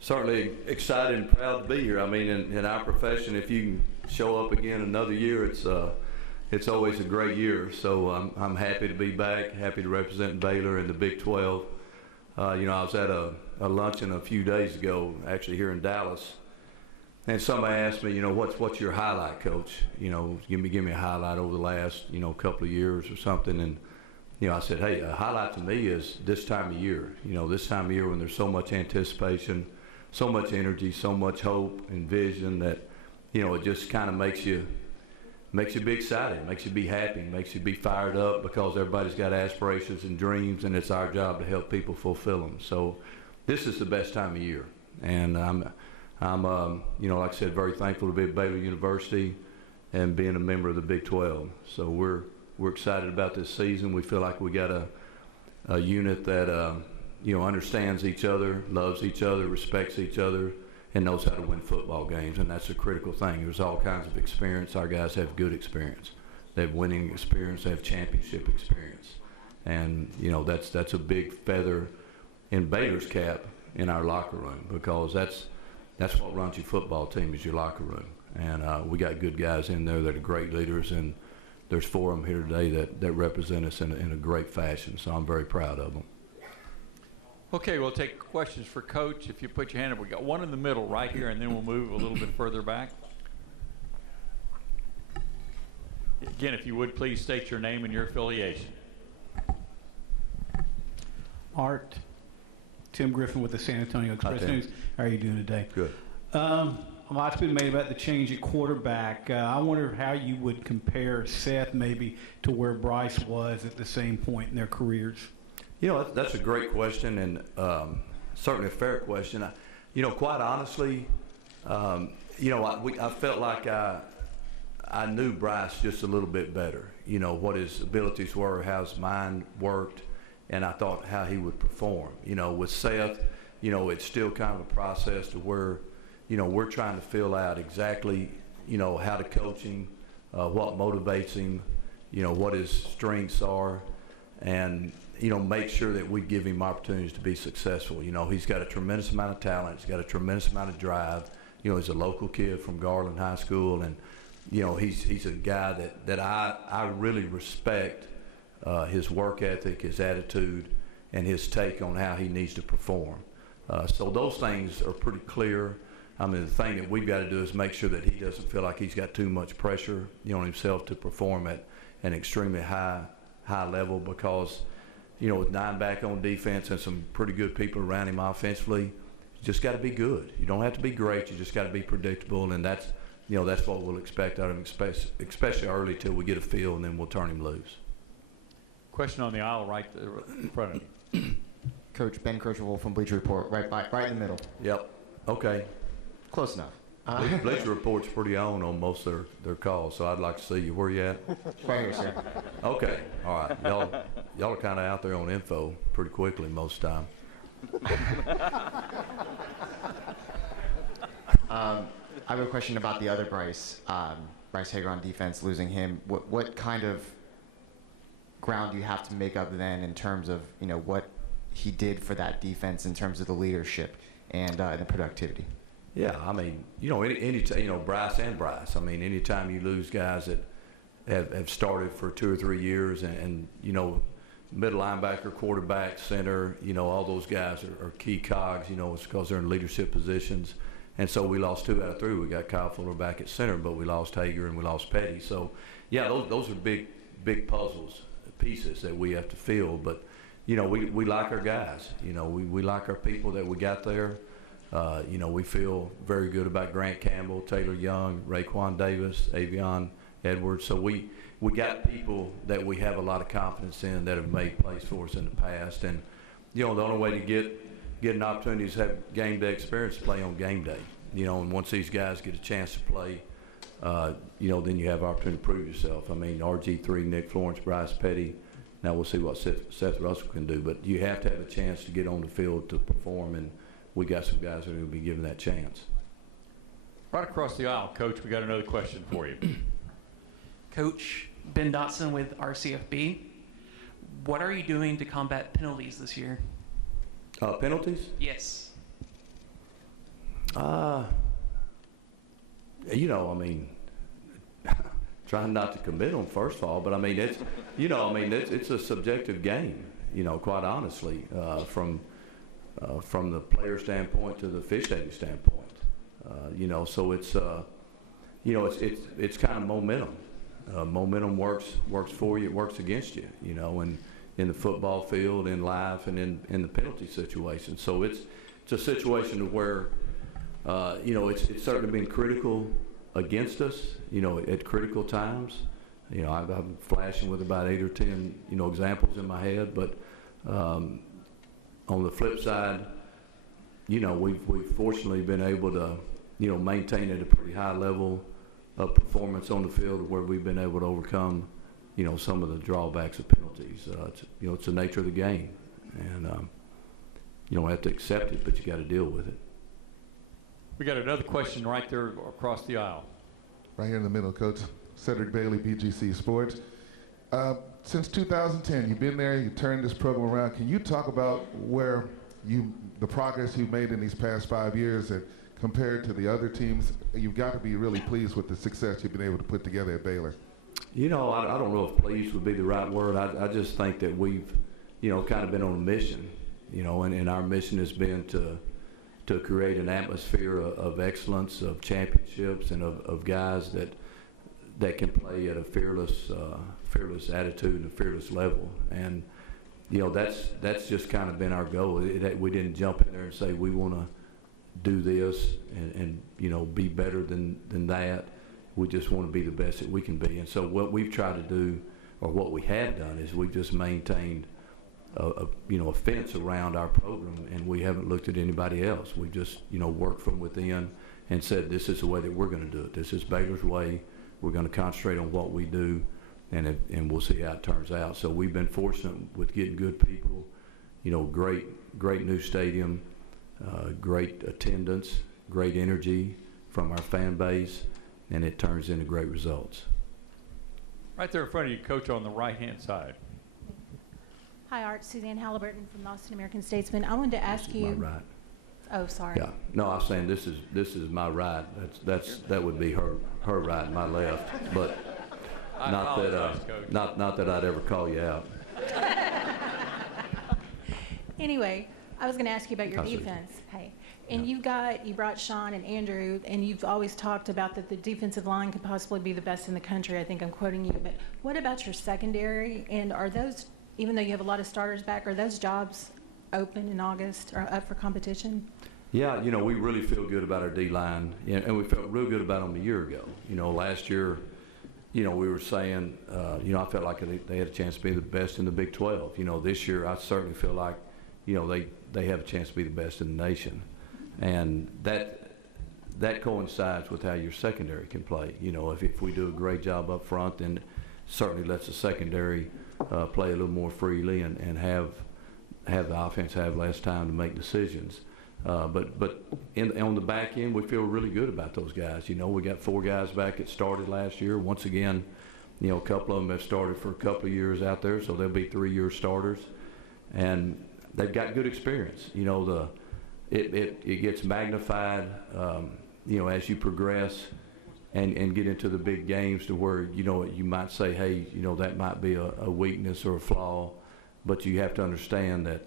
Certainly excited and proud to be here. I mean, in our profession, if you can show up again another year, it's always a great year. So I'm happy to be back, happy to represent Baylor in the Big 12. I was at a luncheon a few days ago, actually here in Dallas, and somebody asked me, what's your highlight, Coach? Give me a highlight over the last, couple of years or something. And I said, hey, a highlight to me is this time of year. This time of year when there's so much anticipation, so much energy, so much hope and vision that, it just kind of makes you be excited, makes you be happy, makes you be fired up because everybody's got aspirations and dreams, and it's our job to help people fulfill them. So this is the best time of year, and I'm like I said, very thankful to be at Baylor University and being a member of the Big 12. So we're excited about this season. We feel like we got a unit that understands each other, loves each other, respects each other, and knows how to win football games, and that's a critical thing. There's all kinds of experience. Our guys have good experience. They have winning experience. They have championship experience, and that's a big feather in Baylor's cap in our locker room, because that's what runs your football team, is your locker room. And we got good guys in there that are great leaders, and there's 4 of them here today that represent us in a great fashion. So I'm very proud of them. Okay, we'll take questions for Coach. If you put your hand up, we got one in the middle right here, and then we'll move a little bit further back. Again, if you would please state your name and your affiliation. Art, Tim Griffin with the San Antonio Express News. How are you doing today? Good. A lot's been made about the change at quarterback. I wonder how you would compare Seth maybe to where Briles was at the same point in their careers. That's a great question, and certainly a fair question. Quite honestly, I felt like I knew Briles just a little bit better. What his abilities were, how his mind worked, and I thought how he would perform. With Seth, it's still kind of a process to where, we're trying to fill out exactly, how to coach him, what motivates him, what his strengths are, and make sure that we give him opportunities to be successful. He's got a tremendous amount of talent. He's got a tremendous amount of drive. He's a local kid from Garland High School, and he's a guy that I really respect his work ethic, his attitude, and his take on how he needs to perform. So those things are pretty clear. I mean, the thing that we've got to do is make sure that he doesn't feel like he's got too much pressure on himself to perform at an extremely high level, because with 9 back on defense and some pretty good people around him offensively, you just got to be good. You don't have to be great. You just got to be predictable, and that's what we'll expect out of him, especially early till we get a feel, and then we'll turn him loose. Question on the aisle right in front of you. Coach, Ben Kirchhoff from Bleacher Report, right in the middle. Yep. Okay. Close enough. Bleacher Report's pretty on most of their calls, so I'd like to see you. Where you at? Right here, sir. Okay. All right. Y'all are kind of out there on info pretty quickly most of the time. I have a question about the other Bryce Hager on defense, losing him. What kind of ground do you have to make up then in terms of what he did for that defense in terms of the leadership and the productivity? Yeah, I mean, Bryce and Bryce. I mean, anytime you lose guys that have started for 2 or 3 years, and middle linebacker, quarterback, center, all those guys are key cogs. It's because they're in leadership positions. And so we lost 2 out of 3. We got Kyle Fuller back at center, but we lost Hager and we lost Petty. So, yeah, those are big puzzles, pieces that we have to fill. But, we like our guys. We like our people that we got there. We feel very good about Grant Campbell, Taylor Young, Raekwon Davis, Avion Edwards. So we got people that we have a lot of confidence in that have made plays for us in the past. And, the only way to get an opportunity is have game day experience to play on game day. And once these guys get a chance to play, then you have opportunity to prove yourself. I mean, RG3, Nick Florence, Bryce Petty. Now we'll see what Seth Russell can do. But you have to have a chance to get on the field to perform, and we got some guys that are going to be given that chance. Right across the aisle, Coach, we got another question for you. Coach, Ben Dotson with RCFB. What are you doing to combat penalties this year? Penalties? Yes. You know, I mean, trying not to commit them first of all, but I mean, it's, you know, I mean, it's a subjective game, you know, quite honestly, from the player standpoint to the officiating standpoint. You know, so it's, you know, it's kind of momentum. Momentum works for you, it works against you, you know, and in the football field, in life, and in the penalty situation. So it's a situation where, you know, it's certainly been critical against us, you know, at critical times. You know, I'm flashing with about 8 or 10, you know, examples in my head, but on the flip side, you know, we've fortunately been able to, you know, maintain at a pretty high level of performance on the field where we've been able to overcome, you know, some of the drawbacks of penalties. You know, it's the nature of the game, and you don't have to accept it, but you got to deal with it. We got another question right there across the aisle. Right here in the middle, Coach. Cedric Bailey, BGC Sports. Since 2010, you've been there, you turned this program around. Can you talk about the progress you've made in these past 5 years, and compared to the other teams? You've got to be really pleased with the success you've been able to put together at Baylor. You know, I don't know if pleased would be the right word. I just think that we've, you know, kind of been on a mission, you know, and our mission has been to create an atmosphere of excellence, of championships, and of guys that can play at a fearless attitude and a fearless level. And, you know, that's just kind of been our goal. We didn't jump in there and say we want to do this and you know, be better than that. We just want to be the best that we can be. And so what we've tried to do, or what we have done, is we've just maintained a fence around our program, and we haven't looked at anybody else. We just, you know, worked from within and said, this is the way that we're going to do it. This is Baylor's way. We're going to concentrate on what we do, and we'll see how it turns out. So we've been fortunate with getting good people, you know, great new stadium, great attendance, great energy from our fan base, and it turns into great results. Right there in front of you, Coach, on the right-hand side. Hi, Art. Suzanne Halliburton from the Austin American Statesman. I wanted to ask you. My right. Oh, sorry. Yeah. No, I was saying this is my right. That would be her right, my left. But not that I'd ever call you out. Anyway, I was going to ask you about your defense. Hey, and Yeah. you brought Sean and Andrew, and you've always talked about that the defensive line could possibly be the best in the country. I think I'm quoting you. But what about your secondary? And are those, even though you have a lot of starters back, are those jobs open in August or up for competition? Yeah, you know, we really feel good about our D-line, and we felt real good about them a year ago. You know, last year, you know, we were saying, you know, I felt like they had a chance to be the best in the Big 12. You know, this year I certainly feel like, you know, they have a chance to be the best in the nation. And that coincides with how your secondary can play. You know, if we do a great job up front, then certainly lets the secondary play a little more freely and have the offense have less time to make decisions. But on the back end, we feel really good about those guys. You know, we got 4 guys back that started last year. Once again, you know, a couple of them have started for a couple of years out there, so they'll be 3-year starters. And they've got good experience. You know, it gets magnified, you know, as you progress and get into the big games, to where, you know, you might say, hey, you know, that might be a weakness or a flaw, but you have to understand that,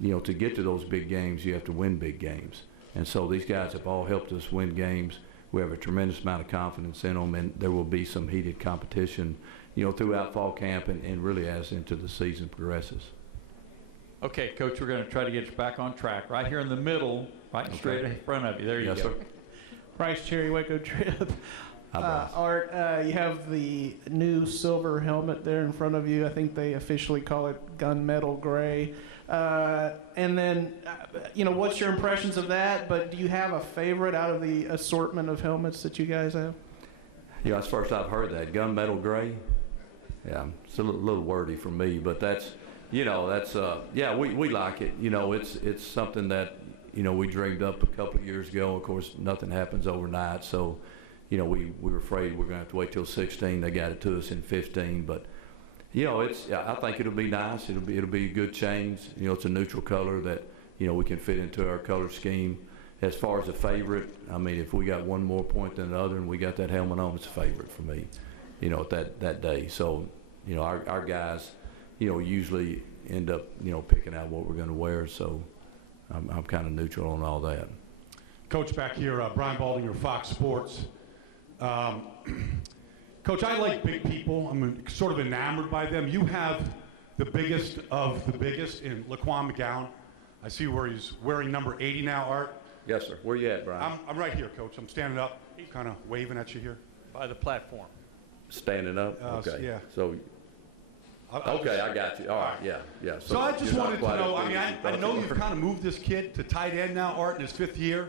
you know, to get to those big games, you have to win big games. And so these guys have all helped us win games. We have a tremendous amount of confidence in them, and there will be some heated competition, you know, throughout fall camp and really as into the season progresses. Okay, Coach, we're going to try to get you back on track. Right here in the middle, right straight in front of you. There you Yes, go. sir. Bryce Cherry, Waco Trip. Hi, Bryce. Art, you have the new silver helmet there in front of you. I think they officially call it gunmetal gray. And then, you know, what's your impressions of that? But do you have a favorite out of the assortment of helmets that you guys have? Yeah, that's the first I've heard that. Gunmetal gray. Yeah, it's a little wordy for me, but that's, you know, that's, yeah, we like it. You know, it's something that, you know, we dreamed up a couple of years ago. Of course, nothing happens overnight. So, you know, we were afraid we're going to have to wait till 16. They got it to us in 15. But, you know, I think it'll be nice. It'll be a good change. You know, it's a neutral color that, you know, we can fit into our color scheme. as far as a favorite, I mean, if we got one more point than the other and we got that helmet on, it's a favorite for me, you know, at that day. So, you know, our guys, you know, usually end up, you know, picking out what we're going to wear. So I'm kind of neutral on all that. Coach, back here, Brian Baldinger, Fox Sports. Coach, I like big people. I'm sort of enamored by them. You have the biggest of the biggest in Laquan McGowan. I see where he's wearing number 80 now, Art. Yes, sir. Where you at, Brian? I'm right here, Coach. I'm standing up, kind of waving at you here. By the platform. Standing up? Okay. Yeah. So, okay, I got you. All right, yeah. So I just wanted to know, I mean, I know you you've kind of moved this kid to tight end now, Art, in his 5th year.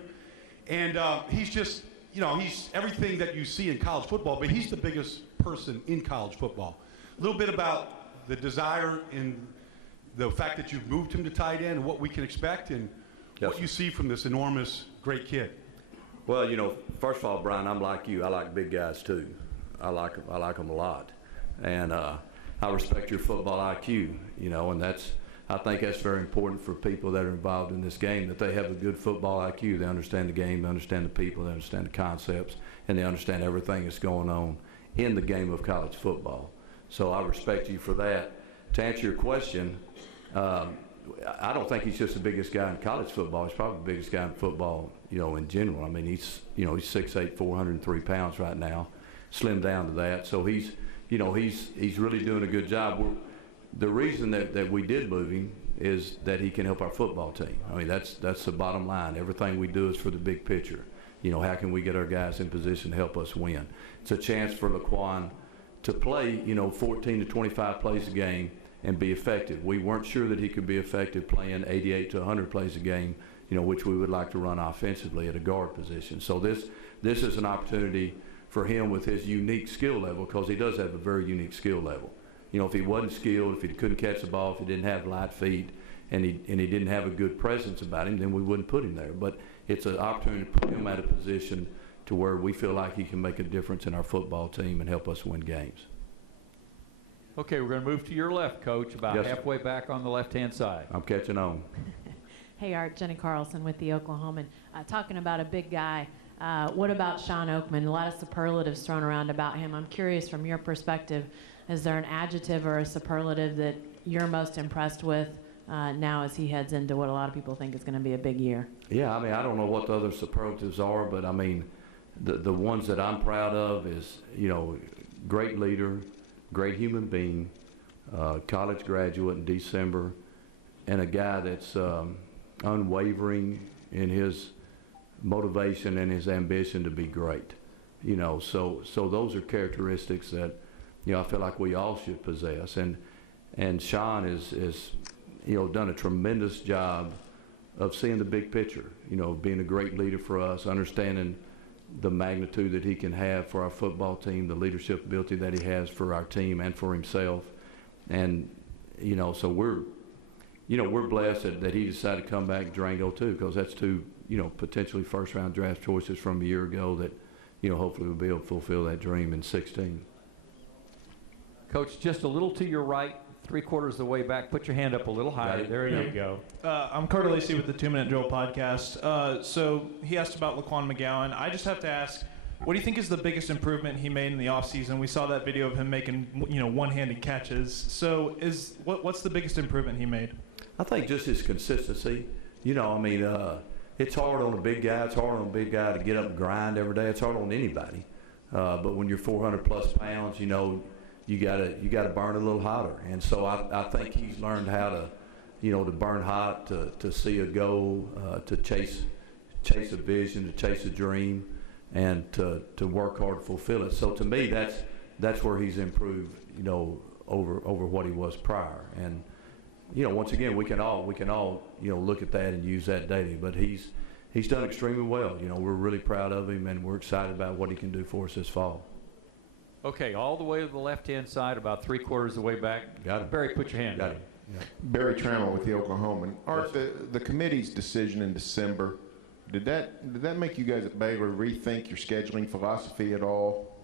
And he's just, you know, he's everything that you see in college football, but he's the biggest person in college football. A little bit about the desire and the fact that you've moved him to tight end and what we can expect and what you see from this enormous, great kid. Well, you know, first of all, Brian, I'm like you. I like big guys too. I like them a lot, and I respect your football IQ. You know, and I think that's very important for people that are involved in this game, that they have a good football IQ. They understand the game, they understand the people, they understand the concepts, and they understand everything that's going on in the game of college football. So I respect you for that. To answer your question, I don't think he's just the biggest guy in college football. He's probably the biggest guy in football, you know, in general. I mean, he's 6'8", 403 pounds right now, slimmed down to that. So he's really doing a good job. The reason that we did move him is that he can help our football team. I mean, that's the bottom line. Everything we do is for the big picture. You know, how can we get our guys in position to help us win? It's a chance for Laquan to play, you know, 14 to 25 plays a game and be effective. We weren't sure that he could be effective playing 88 to 100 plays a game, you know, which we would like to run offensively at a guard position. So this is an opportunity for him with his unique skill level, because he does have a very unique skill level. You know, if he wasn't skilled, if he couldn't catch the ball, if he didn't have light feet, and he didn't have a good presence about him, then we wouldn't put him there. But it's an opportunity to put him at a position to where we feel like he can make a difference in our football team and help us win games. Okay, we're going to move to your left, Coach, about Yes, sir. halfway back on the left-hand side. I'm catching on. Hey, Art, Jenny Carlson with the Oklahoman. Talking about a big guy, what about Sean Oakman? A lot of superlatives thrown around about him. I'm curious, from your perspective, is there an adjective or a superlative that you're most impressed with now as he heads into what a lot of people think is going to be a big year? Yeah, I mean, I don't know what the other superlatives are, but I mean, the ones that I'm proud of is, you know, great leader, great human being, college graduate in December, and a guy that's unwavering in his motivation and his ambition to be great. You know, so those are characteristics that, you know, I feel like we all should possess. And Sean is you know, done a tremendous job of seeing the big picture, you know, being a great leader for us, understanding the magnitude that he can have for our football team, the leadership ability that he has for our team and for himself. And, you know, so we're blessed that he decided to come back to Durango too, because that's two, you know, potentially first-round draft choices from a year ago that, you know, hopefully we'll be able to fulfill that dream in 16. Coach, just a little to your right, 3/4 of the way back. Put your hand up a little higher. There you go. I'm Carter Lacey with the 2 Minute Drill podcast. So he asked about Laquan McGowan. I just have to ask, what do you think is the biggest improvement he made in the offseason? We saw that video of him making, you know, one-handed catches. So what's the biggest improvement he made? I think just his consistency. You know, I mean, it's hard on a big guy. It's hard on a big guy to get up and grind every day. It's hard on anybody. But when you're 400-plus pounds, you know, you gotta burn a little hotter. And so I think he's learned how to, you know, to burn hot, to see a goal, to chase a vision, to chase a dream, and to work hard to fulfill it. So to me, that's where he's improved, you know, over what he was prior. And, you know, once again, we can all, you know, look at that and use that daily. But he's done extremely well. You know, we're really proud of him, and we're excited about what he can do for us this fall. Okay, all the way to the left-hand side, about 3/4 of the way back. Got him. Barry, put your hand Got up. him. Yeah. Barry Trammell with the Oklahoman. Art, the committee's decision in December, did that make you guys at Baylor rethink your scheduling philosophy at all?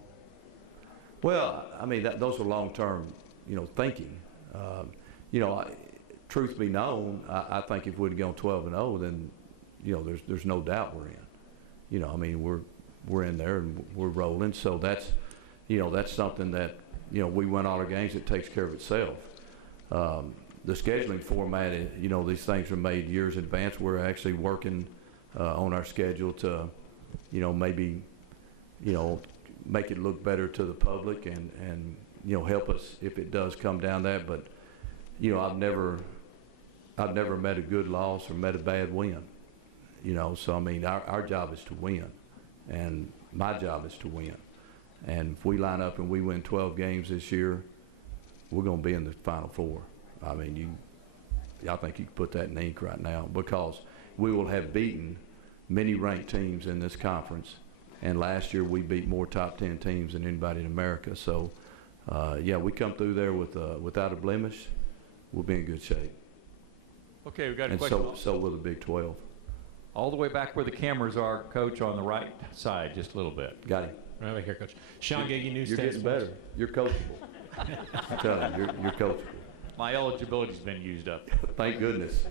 Well, I mean, those are long-term, you know, thinking. You know, truth be known, I think if we'd have gone 12-0, then, there's no doubt we're in. I mean, we're in there and we're rolling. So that's something that, we win all our games. It takes care of itself. The scheduling format, these things are made years in advance. We're actually working on our schedule to, maybe, make it look better to the public and help us if it does come down that. But, I've never met a good loss or met a bad win. So I mean, our job is to win, and my job is to win. And if we line up and we win 12 games this year, we're going to be in the Final Four. I mean, I think you can put that in ink right now, because we will have beaten many ranked teams in this conference. And last year we beat more top 10 teams than anybody in America. So, yeah, we come through there without a blemish. We'll be in good shape. Okay, we've got a and question. So will the Big 12. All the way back where the cameras are, Coach, on the right side, just a little bit. Got him. Right back here, Coach. Sean Gagey, News You're getting better. You're coachable. I'm telling you, you're coachable. My eligibility's been used up. Thank goodness.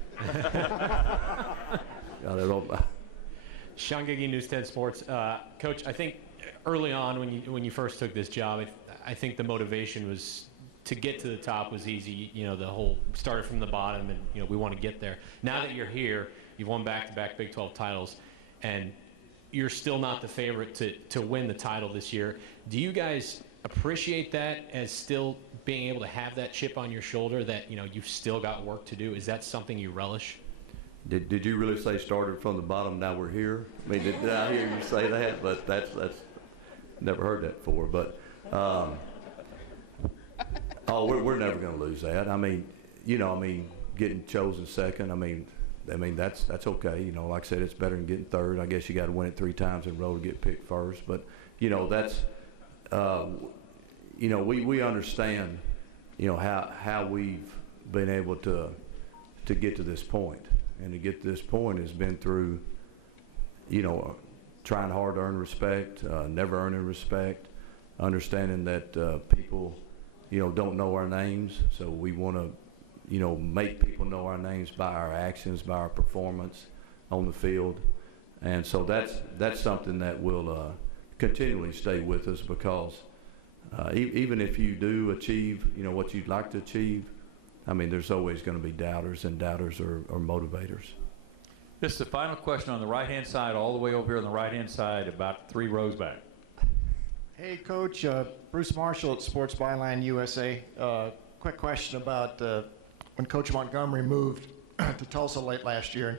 Sean Gagey, News 10 Sports. Coach, I think early on when you first took this job, I think the motivation was to get to the top was easy. The whole started from the bottom, and we want to get there. Now that you're here, you've won back-to-back Big 12 titles, and you're still not the favorite to win the title this year. Do you guys appreciate that as still being able to have that chip on your shoulder that you've still got work to do? Is that something you relish? Did you really say started from the bottom, now we're here? I mean, did I hear you say that? But that's never heard that before. But we're never going to lose that. I mean, getting chosen second. I mean that's okay. Like I said, it's better than getting third. I guess you got to win it 3 times in a row to get picked first. But that's we understand how we've been able to get to this point. And to get to this point has been through, trying hard to earn respect, never earning respect, understanding that people, don't know our names. So we want to, make people know our names by our actions, by our performance on the field. And so that's something that will continually stay with us, because even if you do achieve, what you'd like to achieve, I mean, there's always going to be doubters, and doubters are motivators. This is the final question on the right-hand side, all the way over here on the right-hand side, about 3 rows back. Hey, Coach. Bruce Marshall at Sports Byline USA. Quick question about when Coach Montgomery moved to Tulsa late last year, and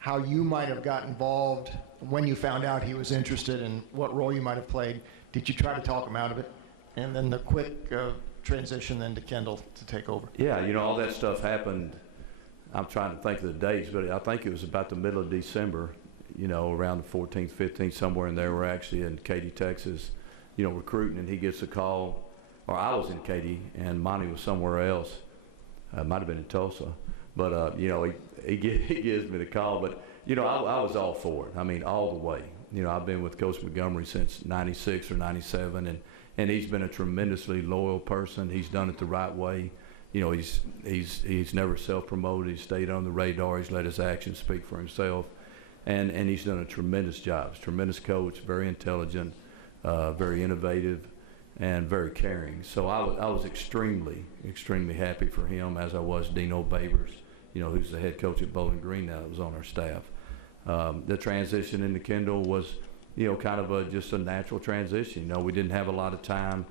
how you might have got involved when you found out he was interested, and what role you might have played. Did you try to talk him out of it? And then the quick transition then to Kendall to take over. Yeah, all that stuff happened. I'm trying to think of the dates, but I think it was about the middle of December, around the 14th, 15th, somewhere in there. We're actually in Katy, Texas, recruiting, and he gets a call, or I was in Katy, and Monty was somewhere else. Might have been in Tulsa. But, he gives me the call. But, I was all for it. I mean, all the way. I've been with Coach Montgomery since 96 or 97, and he's been a tremendously loyal person. He's done it the right way. He's never self-promoted. He's stayed on the radar. He's let his actions speak for himself, and he's done a tremendous job. He's a tremendous coach, very intelligent, very innovative, and very caring. So I was extremely, extremely happy for him, as I was Dino Babers, who's the head coach at Bowling Green now, that was on our staff. The transition into Kendall was, kind of just a natural transition. We didn't have a lot of time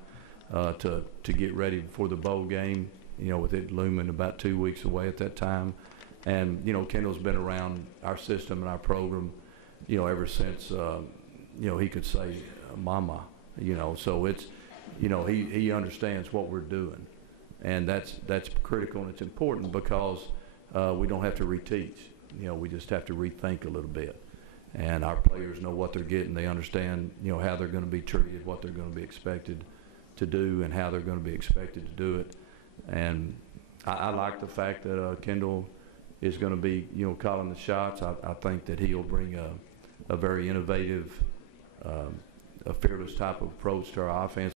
to get ready before the bowl game, with it looming about 2 weeks away at that time. And, Kendall's been around our system and our program, ever since, he could say mama, so it's, he understands what we're doing. And that's critical, and it's important, because we don't have to reteach. We just have to rethink a little bit. And our players know what they're getting. They understand, how they're going to be treated, what they're going to be expected to do, and how they're going to be expected to do it. And I like the fact that Kendall is going to be, calling the shots. I think that he'll bring a very innovative, a fearless type of approach to our offense.